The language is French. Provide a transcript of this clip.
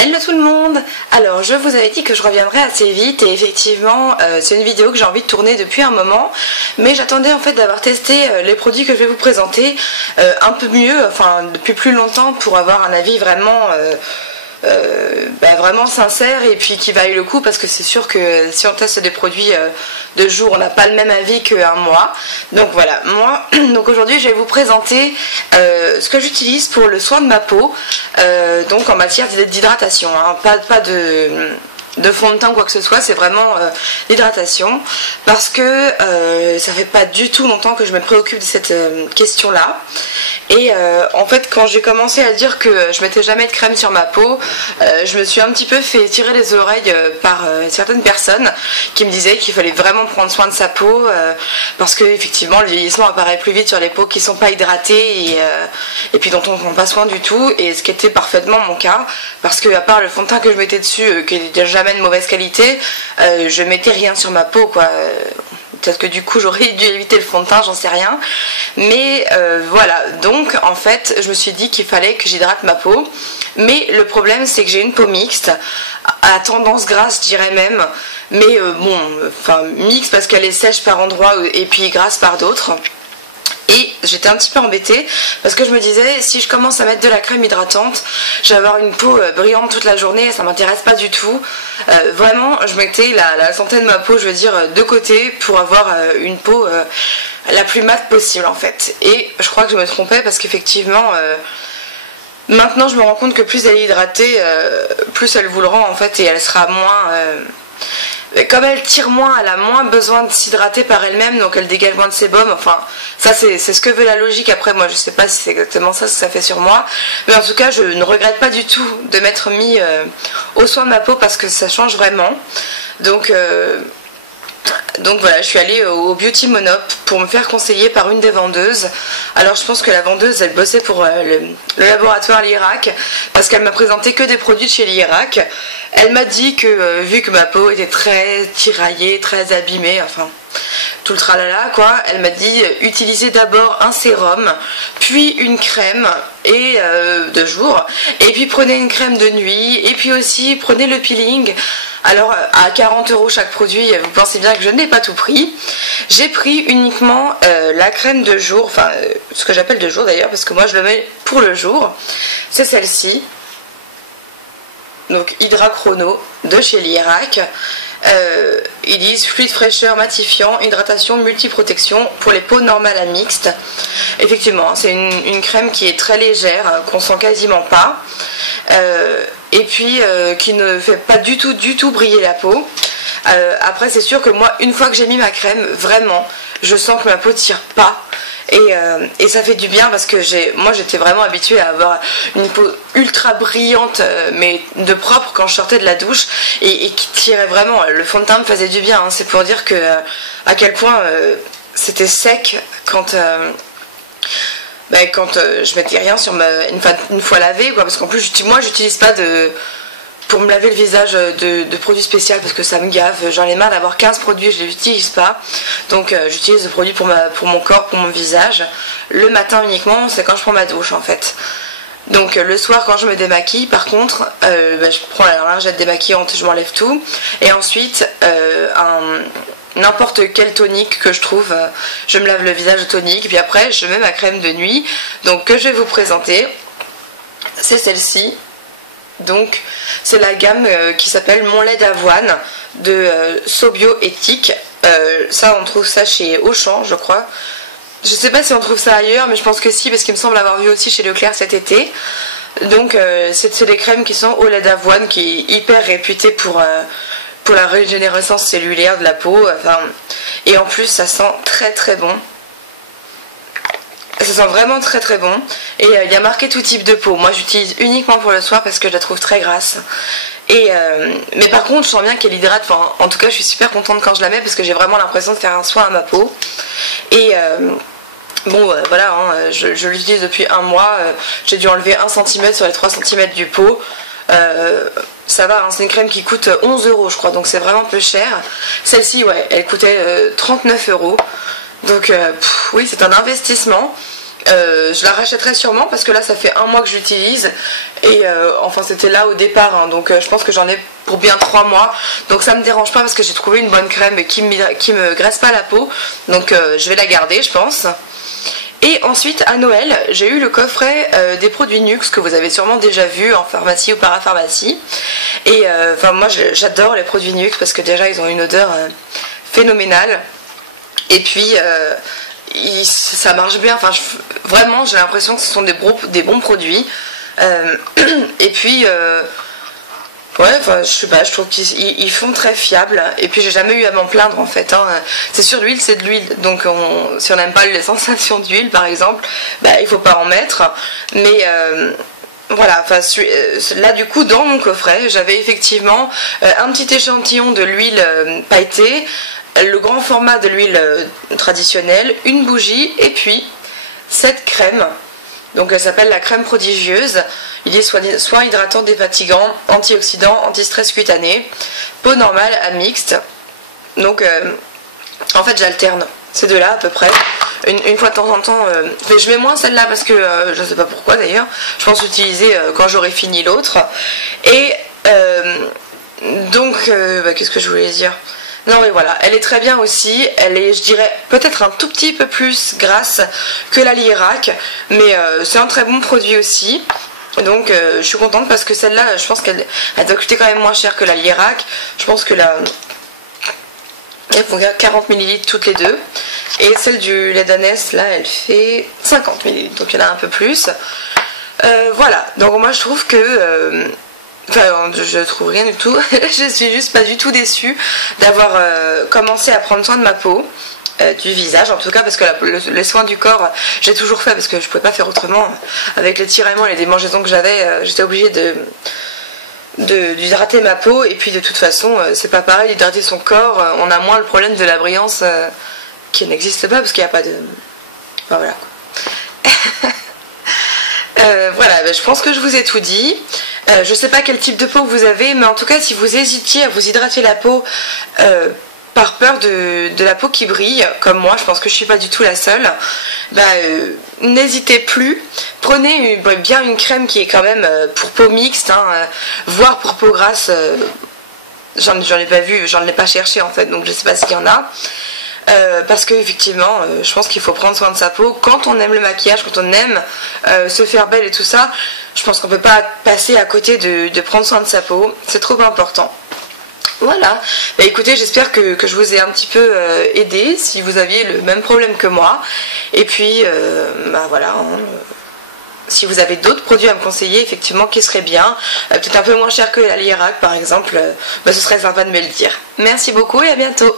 Hello tout le monde. Alors je vous avais dit que je reviendrais assez vite et effectivement c'est une vidéo que j'ai envie de tourner depuis un moment, mais j'attendais en fait d'avoir testé les produits que je vais vous présenter un peu mieux, enfin depuis plus longtemps, pour avoir un avis vraiment vraiment sincère et puis qui vaille le coup, parce que c'est sûr que si on teste des produits de jour, on n'a pas le même avis qu'un mois. Donc voilà, moi donc aujourd'hui je vais vous présenter ce que j'utilise pour le soin de ma peau, donc en matière d'hydratation, hein. Pas de fond de teint ou quoi que ce soit, c'est vraiment l'hydratation, parce que ça fait pas du tout longtemps que je me préoccupe de cette question là, et en fait quand j'ai commencé à dire que je mettais jamais de crème sur ma peau, je me suis un petit peu fait tirer les oreilles par certaines personnes qui me disaient qu'il fallait vraiment prendre soin de sa peau, parce que effectivement le vieillissement apparaît plus vite sur les peaux qui sont pas hydratées et puis dont on ne prend pas soin du tout, et ce qui était parfaitement mon cas, parce que à part le fond de teint que je mettais dessus qui était jamais de mauvaise qualité, je mettais rien sur ma peau quoi. Peut-être que du coup j'aurais dû éviter le fond de teint, j'en sais rien, mais voilà, donc en fait je me suis dit qu'il fallait que j'hydrate ma peau, mais le problème c'est que j'ai une peau mixte, à tendance grasse je dirais même, mais enfin mixte parce qu'elle est sèche par endroits et puis grasse par d'autres. Et j'étais un petit peu embêtée parce que je me disais, si je commence à mettre de la crème hydratante, je vais avoir une peau brillante toute la journée et ça m'intéresse pas du tout. Vraiment, je mettais la santé de ma peau, je veux dire, de côté pour avoir une peau la plus mate possible en fait. Et je crois que je me trompais, parce qu'effectivement, maintenant je me rends compte que plus elle est hydratée, plus elle vous le rend en fait, et elle sera moins... comme elle tire moins, elle a moins besoin de s'hydrater par elle-même, donc elle dégage moins de sébum. Enfin, ça c'est ce que veut la logique. Après moi je sais pas si c'est exactement ça, ce que ça fait sur moi, mais en tout cas je ne regrette pas du tout de m'être mis au soin de ma peau, parce que ça change vraiment. Donc voilà, je suis allée au Beauty Monop pour me faire conseiller par une des vendeuses. Alors je pense que la vendeuse elle bossait pour le laboratoire Lirac, parce qu'elle m'a présenté que des produits de chez Lirac. Elle m'a dit que vu que ma peau était très tiraillée, très abîmée, enfin tout le tralala quoi, elle m'a dit utilisez d'abord un sérum, puis une crème et de jour, et puis prenez une crème de nuit, et puis aussi prenez le peeling. Alors à 40 € chaque produit, vous pensez bien que je n'ai pas tout pris. J'ai pris uniquement la crème de jour, enfin ce que j'appelle de jour d'ailleurs, parce que moi je le mets pour le jour. C'est celle-ci, donc Hydra Chrono de chez Lirac. Ils disent fluide fraîcheur matifiant, hydratation multiprotection pour les peaux normales à mixtes. Effectivement, c'est une crème qui est très légère, qu'on sent quasiment pas, et puis qui ne fait pas du tout briller la peau. Après c'est sûr que moi, une fois que j'ai mis ma crème, vraiment je sens que ma peau tire pas. Et ça fait du bien, parce que moi j'étais vraiment habituée à avoir une peau ultra brillante, mais de propre quand je sortais de la douche, et qui tirait vraiment. Le fond de teint me faisait du bien, hein. C'est pour dire que à quel point c'était sec quand je mettais rien sur une fois lavé quoi, parce qu'en plus moi j'utilise pas pour me laver le visage de produits spéciaux, parce que ça me gave, j'en ai marre d'avoir 15 produits, je les utilise pas. Donc j'utilise des produits pour mon corps, pour mon visage. Le matin uniquement, c'est quand je prends ma douche en fait. Donc le soir quand je me démaquille, par contre, je prends la lingette démaquillante, je m'enlève tout. Et ensuite, n'importe quel tonique que je trouve, je me lave le visage au tonique. Puis après, je mets ma crème de nuit, donc que je vais vous présenter. C'est celle-ci. Donc c'est la gamme qui s'appelle Mon lait d'avoine de Sobio Éthique. Ça on trouve ça chez Auchan je crois. Je sais pas si on trouve ça ailleurs, mais je pense que si, parce qu'il me semble avoir vu aussi chez Leclerc cet été. Donc c'est des crèmes qui sont au lait d'avoine, qui est hyper réputée pour la régénérescence cellulaire de la peau. Enfin, et en plus ça sent très bon. Ça sent vraiment très bon, et il y a marqué tout type de peau. Moi j'utilise uniquement pour le soir parce que je la trouve très grasse, mais par contre je sens bien qu'elle hydrate. Enfin, en tout cas je suis super contente quand je la mets, parce que j'ai vraiment l'impression de faire un soin à ma peau. Et voilà, hein, je l'utilise depuis un mois. J'ai dû enlever 1 cm sur les 3 cm du pot. Ça va, hein, c'est une crème qui coûte 11 € je crois, donc c'est vraiment peu cher. Celle-ci ouais, elle coûtait 39 €. Donc oui, c'est un investissement. Je la rachèterai sûrement parce que là ça fait un mois que j'utilise et enfin c'était là au départ hein, donc je pense que j'en ai pour bien 3 mois, donc ça me dérange pas parce que j'ai trouvé une bonne crème qui me graisse pas la peau, donc je vais la garder je pense. Et ensuite à Noël j'ai eu le coffret des produits Nux que vous avez sûrement déjà vu en pharmacie ou parapharmacie, et enfin moi j'adore les produits Nux parce que déjà ils ont une odeur phénoménale, et puis ça marche bien, enfin vraiment j'ai l'impression que ce sont des bons produits, et puis ouais, enfin je sais pas, je trouve qu'ils font très fiable, et puis j'ai jamais eu à m'en plaindre en fait hein. C'est sûr, l'huile c'est de l'huile, donc si on n'aime pas les sensations d'huile par exemple, bah, il faut pas en mettre, mais voilà, enfin là du coup dans mon coffret j'avais effectivement un petit échantillon de l'huile pailletée, le grand format de l'huile traditionnelle, une bougie et puis cette crème. Donc elle s'appelle la crème prodigieuse. Il dit soin hydratant, défatigant, antioxydant, anti-stress cutané, peau normale à mixte. Donc en fait j'alterne ces deux-là à peu près. Une fois de temps en temps, mais je mets moins celle-là parce que je sais pas pourquoi d'ailleurs. Je pense l'utiliser quand j'aurai fini l'autre. Et donc qu'est-ce que je voulais dire? Non mais voilà, elle est très bien aussi, elle est je dirais peut-être un tout petit peu plus grasse que la Lierac, mais c'est un très bon produit aussi, donc je suis contente parce que celle-là je pense qu'elle doit coûter quand même moins cher que la Lierac. Je pense que elles font 40 ml toutes les deux, et celle du lait d'ânesse là elle fait 50 ml, donc il y en a un peu plus. Voilà, donc moi je trouve que enfin, je trouve rien du tout. Je suis juste pas du tout déçue d'avoir commencé à prendre soin de ma peau, du visage en tout cas, parce que les soins du corps j'ai toujours fait parce que je pouvais pas faire autrement. Avec les tiraillements et les démangeaisons que j'avais, j'étais obligée d'hydrater ma peau, et puis de toute façon c'est pas pareil d'hydrater son corps, on a moins le problème de la brillance qui n'existe pas parce qu'il n'y a pas de... Enfin, voilà. Voilà, je pense que je vous ai tout dit. Je sais pas quel type de peau vous avez, mais en tout cas si vous hésitiez à vous hydrater la peau par peur de la peau qui brille, comme moi, je pense que je suis pas du tout la seule, bah, n'hésitez plus, prenez bien une crème qui est quand même pour peau mixte, hein, voire pour peau grasse, j'en ai pas vu, j'en ai pas cherché en fait, donc je sais pas s'il y en a. Parce que effectivement je pense qu'il faut prendre soin de sa peau quand on aime le maquillage, quand on aime se faire belle et tout ça. Je pense qu'on peut pas passer à côté de prendre soin de sa peau, c'est trop important. Voilà, bah écoutez, j'espère que je vous ai un petit peu aidé si vous aviez le même problème que moi, et puis bah voilà hein. Si vous avez d'autres produits à me conseiller effectivement qui seraient bien, peut-être un peu moins cher que la Lierac par exemple, bah ce serait sympa de me le dire. Merci beaucoup et à bientôt.